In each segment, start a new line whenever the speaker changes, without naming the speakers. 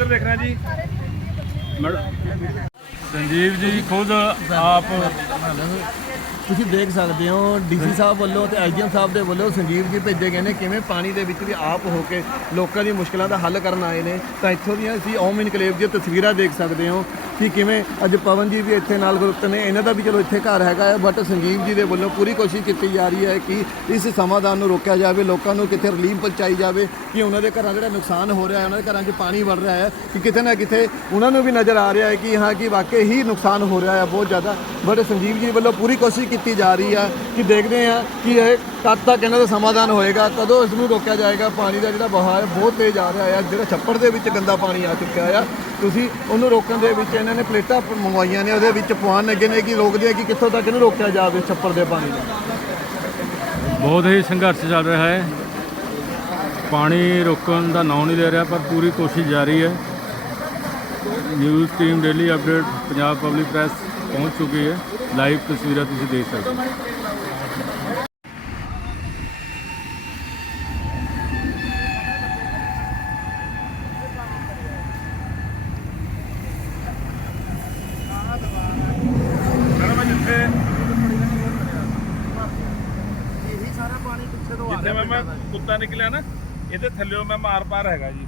ਇੱਧਰ ਦੇਖਣਾ ਜੀ।
ਸੰਜੀਵ ਜੀ ਖੁਦ ਆਪ
ਤੁਸੀਂ ਦੇਖ ਸਕਦੇ ਹੋ, ਡੀਸੀ ਸਾਹਿਬ ਵੱਲੋਂ ਤੇ ਐਸਡੀਐਮ ਸਾਹਿਬ ਦੇ ਵੱਲੋਂ ਸੰਜੀਵ ਜੀ ਭੇਜੇ ਗਏ ਨੇ, ਕਿਵੇਂ ਪਾਣੀ ਦੇ ਵਿੱਚ ਵੀ ਆਪ ਹੋ ਕੇ ਲੋਕਾਂ ਦੀ ਮੁਸ਼ਕਲਾਂ ਦਾ ਹੱਲ ਕਰਨ ਆਏ ਨੇ। ਤਾਂ ਇੱਥੋਂ ਦੀਆਂ ਅਸੀਂ ਓਮ ਇਨਕਲੇਵ ਦੀਆਂ ਤਸਵੀਰਾਂ ਦੇਖ ਸਕਦੇ ਹੋ। ਕਿ ਕਿਵੇਂ ਅੱਜ ਪਵਨ ਜੀ ਵੀ ਇੱਥੇ ਨਾਲ ਗਰੁੱਪ ਨੇ, ਇਹਨਾਂ ਦਾ ਵੀ ਚਲੋ ਇੱਥੇ ਘਰ ਹੈਗਾ ਹੈ ਬਟ ਸੰਜੀਵ ਜੀ ਦੇ ਵੱਲੋਂ ਪੂਰੀ ਕੋਸ਼ਿਸ਼ ਕੀਤੀ ਜਾ ਰਹੀ ਹੈ ਕਿ ਇਸ ਸਮਾਧਾਨ ਨੂੰ ਰੋਕਿਆ ਜਾਵੇ, ਲੋਕਾਂ ਨੂੰ ਕਿੱਥੇ ਰਿਲੀਫ ਪਹੁੰਚਾਈ ਜਾਵੇ, ਕਿ ਉਹਨਾਂ ਦੇ ਘਰਾਂ ਜਿਹੜਾ ਨੁਕਸਾਨ ਹੋ ਰਿਹਾ ਹੈ, ਉਹਨਾਂ ਦੇ ਘਰਾਂ 'ਚ ਪਾਣੀ ਵੜ ਰਿਹਾ ਹੈ, ਕਿ ਕਿਤੇ ਨਾ ਕਿਤੇ ਉਹਨਾਂ ਨੂੰ ਵੀ ਨਜ਼ਰ ਆ ਰਿਹਾ ਹੈ ਕਿ ਹਾਂ, ਕਿ ਵਾਕਈ ਹੀ ਨੁਕਸਾਨ ਹੋ ਰਿਹਾ ਹੈ ਬਹੁਤ ਜ਼ਿਆਦਾ ਬਟ ਸੰਜੀਵ ਜੀ ਵੱਲੋਂ ਪੂਰੀ ਕੋਸ਼ਿਸ਼ ਕੀਤੀ ਜਾ ਰਹੀ ਹੈ ਕਿ ਦੇਖਦੇ ਹਾਂ ਕਿ ਇਹ ਕਦ ਤੱਕ ਇਹਨਾਂ ਦਾ ਸਮਾਧਾਨ ਹੋਏਗਾ, ਕਦੋਂ ਇਸ ਨੂੰ ਰੋਕਿਆ ਜਾਏਗਾ, ਪਾਣੀ ਦਾ ਜਿਹੜਾ ਵਹਾਅ ਹੈ ਬਹੁਤ ਤੇਜ਼ ਆ ਰਿਹਾ ਹੈ, ਜਿਹੜਾ ਛੱਪੜ ਦੇ ਵਿੱਚ ਗੰਦਾ ਪਾਣੀ ਆ ਚੁੱਕਿਆ ਆ, ਤੁਸੀਂ ਉਹਨੂੰ ਰੋਕਣ ਦੇ ਵਿੱਚ ਇਹਨਾਂ ਨੇ ਪਲੇਟਾਂ ਪ- ਮੰਗਵਾਈਆਂ ਨੇ, ਉਹਦੇ ਵਿੱਚ ਪਵਾਉਣ ਲੱਗੇ ਨੇ ਕਿ ਰੋਕਦੇ ਆ ਕਿ ਕਿੱਥੋਂ ਤੱਕ ਇਹਨੂੰ ਰੋਕਿਆ ਜਾਵੇ ਛੱਪੜ ਦੇ ਪਾਣੀ ਦਾ।
ਬਹੁਤ ਹੀ ਸੰਘਰਸ਼ ਚੱਲ ਰਿਹਾ ਹੈ। ਪਾਣੀ ਰੋਕਣ ਦਾ ਨਾਂ ਨਹੀਂ ਲੈ ਰਿਹਾ, ਪਰ ਪੂਰੀ ਕੋਸ਼ਿਸ਼ ਜਾਰੀ ਹੈ। News team daily update Punjab public press ਪਹੁੰਚ ਚੁੱਕੀ ਹੈ। ਲਾਈਵ ਤਸਵੀਰਾਂ ਤੁਸੀਂ ਦੇਖ ਸਕਦੇ ਹੋ
ਮੈਡਮ ਜਿੱਥੇ
ਇਹੀ ਸਾਰਾ ਪਾਣੀ ਪਿੱਛੇ ਤੋਂ
ਜਿੱਥੇ ਮੈਂ ਮੈਂ ਕੁੱਤਾ ਨਿਕਲਿਆ ਨਾ ਇਹਦੇ ਥੱਲੇੋਂ ਮੈਂ ਮਾਰ ਪਾਰ ਹੈਗਾ ਜੀ।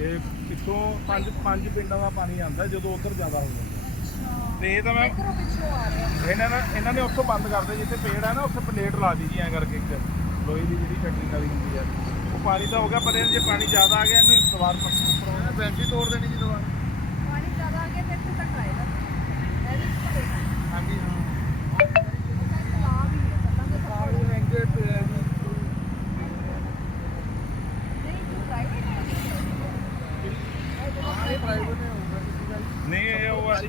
ਇਹ ਪਿੱਛੋਂ ਪੰਜ ਪੰਜ ਪਿੰਡਾਂ ਦਾ ਪਾਣੀ ਆਉਂਦਾ ਜਦੋਂ ਉਧਰ ਜ਼ਿਆਦਾ ਹੋ ਜਾਂਦਾ। ਤੇ ਇਹ ਤਾਂ ਮੈਂ ਇਹਨਾਂ ਨੇ ਇਹਨਾਂ ਨੇ ਉੱਥੋਂ ਬੰਦ ਕਰਦੇ ਜਿੱਥੇ ਪੇੜ ਹੈ ਨਾ ਉੱਥੇ ਪਲੇਟ ਲਾ ਦੀ ਜੀ ਐਂ ਕਰਕੇ ਇੱਕ ਲੋਹੇ ਦੀ ਜਿਹੜੀ ਕਟਿੰਗ ਵਾਲੀ ਹੁੰਦੀ ਆ। ਉਹ ਪਾਣੀ ਤਾਂ ਹੋ ਗਿਆ ਪਰ ਇਹ ਜੇ ਪਾਣੀ ਜ਼ਿਆਦਾ ਆ ਗਿਆ ਇਹਨੂੰ ਦੁਬਾਰ ਉੱਪਰੋਂ ਬੈਂਚੀ ਤੋੜ ਦੇਣੀ ਜੀ ਦੁਬਾਰ।
ਪਾਣੀ ਜ਼ਿਆਦਾ ਆ ਗਿਆ ਤੇ ਇੱਥੇ ਤੱਕ ਆਏਗਾ। ਇਹ ਵੀ ਪੜੇਗਾ
ਹਾਂਜੀ ਹਾਂ
ਤਲਾਬ ਹੀ ਹੈ ਪਤਾ ਨਹੀਂ
ਆਹ ਇਹ ਮਹਿੰਗੇ ਪਏ ਆ ਜੀ
ਨਹੀਂ ਤੂੰ ਪ੍ਰਾਈਵੇਟ ਹੈ
ਨਹੀਂ ਇਹ ਉਹ ਵਾਲੀ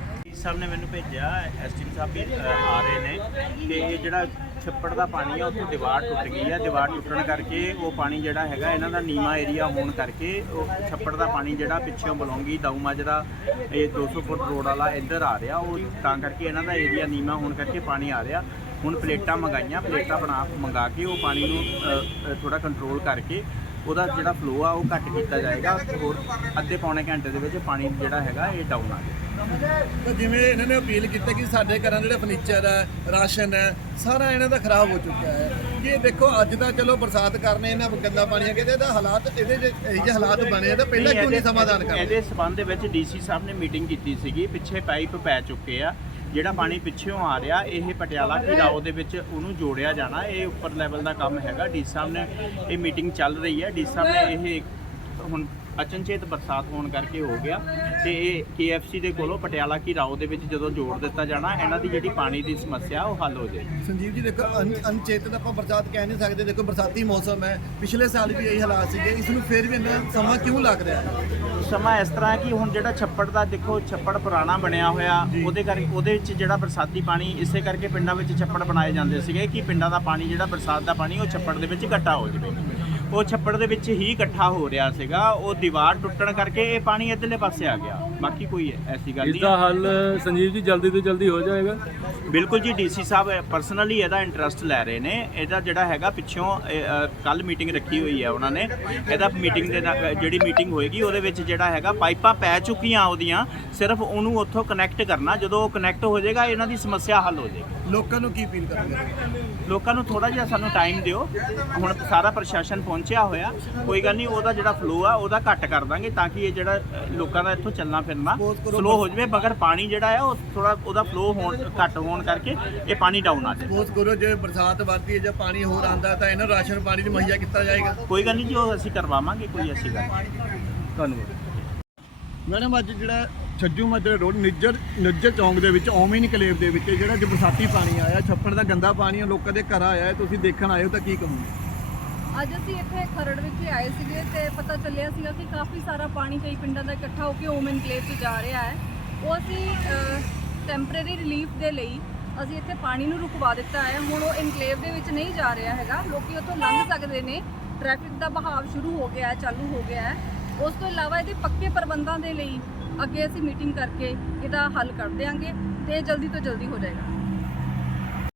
ਸਾਹਿਬ ਨੇ ਮੈਨੂੰ ਭੇਜਿਆ ਐਸਟੀਮ ਸਾਹਿਬ ਵੀ ਆ ਰਹੇ ਨੇ ਕਿ ਇਹ ਜਿਹੜਾ ਛੱਪੜ ਦਾ ਪਾਣੀ ਆ, ਉੱਥੇ ਦੀਵਾਰ ਟੁੱਟ ਗਈ ਆ। ਦੀਵਾਰ ਟੁੱਟਣ ਕਰਕੇ ਉਹ ਪਾਣੀ ਜਿਹੜਾ ਹੈਗਾ, ਇਹਨਾਂ ਦਾ ਨੀਮਾ ਏਰੀਆ ਹੋਣ ਕਰਕੇ ਉਹ ਛੱਪੜ ਦਾ ਪਾਣੀ ਜਿਹੜਾ ਪਿੱਛੋਂ ਬਲੌਂਗੀ ਦਾਊ ਦਾ ਇਹ 200 ਫੁੱਟ ਰੋਡ ਵਾਲਾ ਇੱਧਰ ਆ ਰਿਹਾ, ਉਹ ਤਾਂ ਕਰਕੇ ਇਹਨਾਂ ਦਾ ਏਰੀਆ ਨੀਮਾ ਹੋਣ ਕਰਕੇ ਪਾਣੀ ਆ ਰਿਹਾ। ਹੁਣ ਪਲੇਟਾਂ ਮੰਗਾਈਆਂ, ਪਲੇਟਾਂ ਬਣਾ, ਮੰਗਾ ਕੇ ਉਹ ਪਾਣੀ ਨੂੰ ਥੋੜਾ ਕੰਟਰੋਲ ਕਰਕੇ ਉਹਦਾ ਜਿਹੜਾ ਫਲੋ ਆ ਉਹ ਘੱਟ ਕੀਤਾ ਜਾਏਗਾ ਹੋਰ ਅੱਧੇ ਪੌਣੇ ਘੰਟੇ ਦੇ ਵਿੱਚ ਪਾਣੀ ਜਿਹੜਾ ਹੈਗਾ ਇਹ ਡਾਊਨ ਆ ਜਾਏਗਾ।
ਤਾਂ ਜਿਵੇਂ ਇਹਨਾਂ ਨੇ ਅਪੀਲ ਕੀਤੀ ਕਿ ਸਾਡੇ ਘਰਾਂ ਜਿਹੜਾ ਫਰਨੀਚਰ ਹੈ ਰਾਸ਼ਨ ਹੈ ਸਾਰਾ ਇਹਨਾਂ ਦਾ ਖਰਾਬ ਹੋ ਚੁੱਕਿਆ ਹੈ। ਕਿ ਦੇਖੋ ਅੱਜ ਤਾਂ ਚਲੋ ਬਰਸਾਤ ਕਰਨੇ ਇਹਨਾਂ ਗੰਦਾ ਪਾਣੀ ਆ ਕਿਤੇ ਇਹਦਾ ਹਾਲਾਤ ਇਹਦੇ ਜੇ ਇਹੋ ਜਿਹੇ ਹਾਲਾਤ ਬਣੇ ਆ ਤਾਂ ਪਹਿਲਾਂ ਕਿਉਂ ਨਹੀਂ ਸਮਾਧਾਨ ਕਰਦੇ?
ਇਹਦੇ ਸਬੰਧ ਦੇ ਵਿੱਚ ਡੀਸੀ ਸਾਹਿਬ ਨੇ ਮੀਟਿੰਗ ਕੀਤੀ ਸੀਗੀ ਪਿੱਛੇ ਪਾਈਪ ਪੈ ਚੁੱਕੇ ਆ। ਜਿਹੜਾ ਪਾਣੀ ਪਿੱਛੋਂ ਆ ਰਿਹਾ, ਇਹ ਪਟਿਆਲਾ ਘਿਰਾਓ ਦੇ ਵਿੱਚ ਉਹਨੂੰ ਜੋੜਿਆ ਜਾਣਾ। ਇਹ ਉੱਪਰ ਲੈਵਲ ਦਾ ਕੰਮ ਹੈਗਾ। ਡੀ ਸਾਹਿਬ ਨੇ ਇਹ ਮੀਟਿੰਗ ਚੱਲ ਰਹੀ ਹੈ। ਡੀ ਸਾਹਿਬ ਨੇ ਇਹ ਹੁਣ ਅਚਨਚੇਤ ਬਰਸਾਤ ਹੋਣ ਕਰਕੇ ਹੋ ਗਿਆ ਤੇ ਇਹ KFC ਦੇ ਕੋਲੋਂ ਪਟਿਆਲਾ ਘਿਰਾਓ ਦੇ ਵਿੱਚ ਜਦੋਂ ਜੋੜ ਦਿੱਤਾ ਜਾਣਾ ਇਹਨਾਂ ਦੀ ਜਿਹੜੀ ਪਾਣੀ ਦੀ ਸਮੱਸਿਆ ਉਹ ਹੱਲ ਹੋ ਜਾਏਗੀ।
ਸੰਜੀਵ ਜੀ ਦੇਖੋ ਅਨ- ਅਨਚੇਤਨ ਆਪਾਂ ਬਰਸਾਤ ਕਹਿ ਨਹੀਂ ਸਕਦੇ। ਦੇਖੋ ਬਰਸਾਤੀ ਮੌਸਮ ਹੈ। ਪਿਛਲੇ ਸਾਲ ਵੀ ਇਹੀ ਹਾਲਾਤ ਸੀਗੇ। ਇਸ ਨੂੰ ਫਿਰ ਵੀ ਇੰਨਾ ਸਮਾਂ ਕਿਉਂ ਲੱਗ ਰਿਹਾ?
ਸਮਾਂ ਇਸ ਤਰ੍ਹਾਂ ਕਿ ਹੁਣ ਜਿਹੜਾ ਛੱਪੜ ਦਾ ਦੇਖੋ ਛੱਪੜ ਪੁਰਾਣਾ ਬਣਿਆ ਹੋਇਆ ਉਹਦੇ ਕਰਕੇ ਉਹਦੇ ਵਿੱਚ ਜਿਹੜਾ ਬਰਸਾਤੀ ਪਾਣੀ ਇਸੇ ਕਰਕੇ ਪਿੰਡਾਂ ਵਿੱਚ ਛੱਪੜ ਬਣਾਏ ਜਾਂਦੇ ਸੀਗੇ ਕਿ ਪਿੰਡਾਂ ਦਾ ਪਾਣੀ ਜਿਹੜਾ ਬਰਸਾਤ ਦਾ ਪਾਣੀ ਉਹ ਛੱਪੜ ਦੇ ਵਿੱਚ ਇਕੱਠਾ ਹੋ ਜਾਵੇ। ਉਹ ਛੱਪੜ ਦੇ ਵਿੱਚ ਹੀ ਇਕੱਠਾ ਹੋ ਰਿਹਾ ਸੀਗਾ। ਉਹ ਦੀਵਾਰ ਟੁੱਟਣ ਕਰਕੇ ਇਹ ਪਾਣੀ ਇੱਧਰਲੇ ਪਾਸੇ ਆ ਗਿਆ। ਬਾਕੀ ਕੋਈ ਐਸੀ ਗੱਲ
ਇਸ
ਨਹੀਂ
ਦਾ
ਹੈ।
ਹੱਲ ਸੰਜੀਵ ਜੀ ਜਲਦੀ ਤੋਂ ਜਲਦੀ ਹੋ ਜਾਏਗਾ।
ਬਿਲਕੁਲ ਜੀ ਡੀਸੀ ਸਾਹਿਬ ਪਰਸਨਲੀ ਇਹਦਾ ਇੰਟਰਸਟ ਲੈ ਰਹੇ ਨੇ। ਇਹਦਾ ਜਿਹੜਾ ਹੈਗਾ ਪਿੱਛੋਂ ਕੱਲ ਮੀਟਿੰਗ ਰੱਖੀ ਹੋਈ ਹੈ ਉਹਨਾਂ ਨੇ। ਇਹਦਾ ਮੀਟਿੰਗ ਦੇ ਨਾਲ- ਜਿਹੜੀ ਮੀਟਿੰਗ ਹੋਏਗੀ ਉਹਦੇ ਵਿੱਚ ਜਿਹੜਾ ਹੈਗਾ ਪਾਈਪਾਂ ਪੈ ਚੁੱਕੀਆਂ ਉਹਦੀਆਂ। ਸਿਰਫ ਉਹਨੂੰ ਉੱਥੋਂ ਕਨੈਕਟ ਕਰਨਾ। ਜਦੋਂ ਉਹ ਕਨੈਕਟ ਹੋ ਜਾਏਗਾ ਇਹਨਾਂ ਦੀ ਸਮੱਸਿਆ ਹੱਲ ਹੋ ਜਾਏਗੀ।
ਲੋਕਾਂ ਨੂੰ ਕੀ ਅਪੀਲ ਕਰੋਗੇ?
ਲੋਕਾਂ ਨੂੰ ਥੋੜਾ ਜਿਹਾ ਸਾਨੂੰ ਟਾਈਮ ਦਿਓ। ਹੁਣ ਸਾਰਾ ਪ੍ਰਸ਼ਾਸਨ ਪਹੁੰਚਿਆ ਹੋਇਆ। ਕੋਈ ਗੱਲ ਨਹੀਂ ਉਹਦਾ ਜਿਹੜਾ ਫਲੋ ਆ ਉਹਦਾ ਘੱਟ ਕਰ ਦਾਂਗੇ ਤਾਂ ਕਿ ਇਹ ਜਿਹੜਾ ਲੋਕਾਂ ਦਾ ਇੱਥੋਂ ਚੱਲਣਾ ਫਿਰਨਾ
ਬਹੁਤ
ਸਲੋ ਹੋ ਜਾਵੇ ਮਗਰ ਪਾਣੀ ਜਿਹੜਾ ਆ ਉਹ ਥੋੜਾ ਉਹਦਾ ਫਲੋ ਹੋਣ ਘੱਟ ਹੋਣ ਕਰਕੇ ਇਹ ਪਾਣੀ ਡਾਊਨ ਆ ਜਾਏ।
ਸਪੋਜ਼ ਕਰੋ ਜੇ ਬਰਸਾਤ ਵੱਧਦੀ ਹੈ ਜਾਂ ਪਾਣੀ ਹੋਰ ਆਂਦਾ ਤਾਂ ਇਹਨਾਂ ਰਾਸ਼ਨ ਪਾਣੀ ਦੀ ਮੁਹੱਈਆ ਕੀਤਾ ਜਾਏਗਾ।
ਕੋਈ ਗੱਲ ਨਹੀਂ ਜੀ ਉਹ ਅਸੀਂ ਕਰਵਾਵਾਂਗੇ ਕੋਈ ਐਸੀ ਗੱਲ ਧੰਨਵਾਦ।
ਮੈਡਮ ਅੱਜ ਜਿਹੜਾ ਛੱਜੂ ਮਾਜਰਾ ਰੋਡ ਨਿੱਜਰ ਨਿੱਜਰ ਚੌਂਕ ਦੇ ਵਿੱਚ ਓਮੀ ਨਿਕਲੇਵ ਦੇ ਵਿੱਚ ਜਿਹੜਾ ਅੱਜ ਬਰਸਾਤੀ ਪਾਣੀ ਆਇਆ ਛੱਪੜ ਦਾ ਗੰਦਾ ਪਾਣੀ ਆ, ਲੋਕਾਂ ਦੇ ਘਰ ਆਇਆ ਤੁਸੀਂ ਦੇਖਣ ਆਏ ਹੋ ਤਾਂ ਕੀ ਕਹੋਗੇ?
ਅੱਜ ਅਸੀਂ ਇੱਥੇ ਖਰੜ ਵਿਖੇ ਆਏ ਸੀਗੇ ਤੇ ਪਤਾ ਚੱਲਿਆ ਸੀਗਾ ਕਿ ਕਾਫੀ ਸਾਰਾ ਪਾਣੀ ਕਈ ਪਿੰਡਾਂ ਦਾ ਇਕੱਠਾ ਹੋ ਕੇ ਓਮ ਇਨਕਲੇਵ 'ਚ ਜਾ ਰਿਹਾ ਹੈ। ਉਹ ਅਸੀਂ ਟੈਂਪਰੇਰੀ ਰਿਲੀਫ ਦੇ ਲਈ ਅਸੀਂ ਇੱਥੇ ਪਾਣੀ ਨੂੰ ਰੁਕਵਾ ਦਿੱਤਾ ਹੈ। ਹੁਣ ਉਹ ਇਨਕਲੇਵ ਦੇ ਵਿੱਚ ਨਹੀਂ ਜਾ ਰਿਹਾ ਹੈਗਾ। ਲੋਕੀ ਉੱਥੋਂ ਲੰਘ ਸਕਦੇ ਨੇ। ਟ੍ਰੈਫਿਕ ਦਾ ਬਹਾਵ ਸ਼ੁਰੂ ਹੋ ਗਿਆ ਹੈ, ਚਾਲੂ ਹੋ ਗਿਆ ਹੈ। ਉਸ ਤੋਂ ਇਲਾਵਾ ਇਹਦੇ ਪੱਕੇ ਪ੍ਰਬੰਧਾਂ ਦੇ ਲਈ ਅੱਗੇ ਅਸੀਂ ਮੀਟਿੰਗ ਕਰਕੇ ਇਹਦਾ ਹੱਲ ਕਰ ਦਿਆਂਗੇ ਤੇ ਜਲਦੀ ਤੋਂ ਜਲਦੀ ਹੋ ਜਾਏਗਾ।